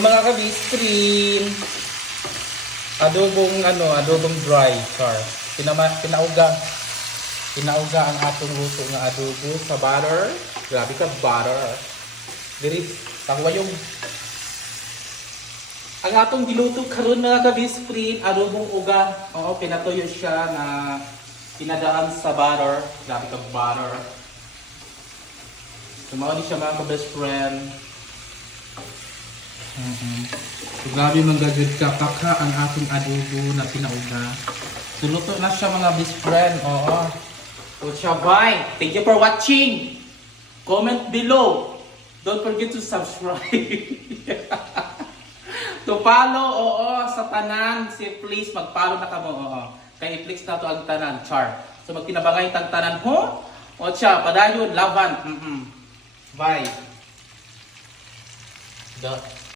Mga ka-bistrin, adobong dry, char. Pinauga ang atong luto nga adobo sa butter. Grabe ka, butter. Diri, tawa yung ang atong giluto karon mga ka-bistrin, adobong uga. Oo, pinatuyo siya na pinadaan sa butter. Grabe ka, butter. Tumawa ni siya mga ka-best friend. So, grabe manggagod ka paka ang ating adobo na pinauga. Tuluto na siya mga best friend. Oo. So siya, bye. Thank you for watching. Comment below. Don't forget to subscribe. To follow, oo, sa tanan. Please, mag-follow na kamo. Oo. Kaya i-flex na to ang tanan. Char. So magtinabangay tang tanan. Ho? O siya, padayon, laban. Bye.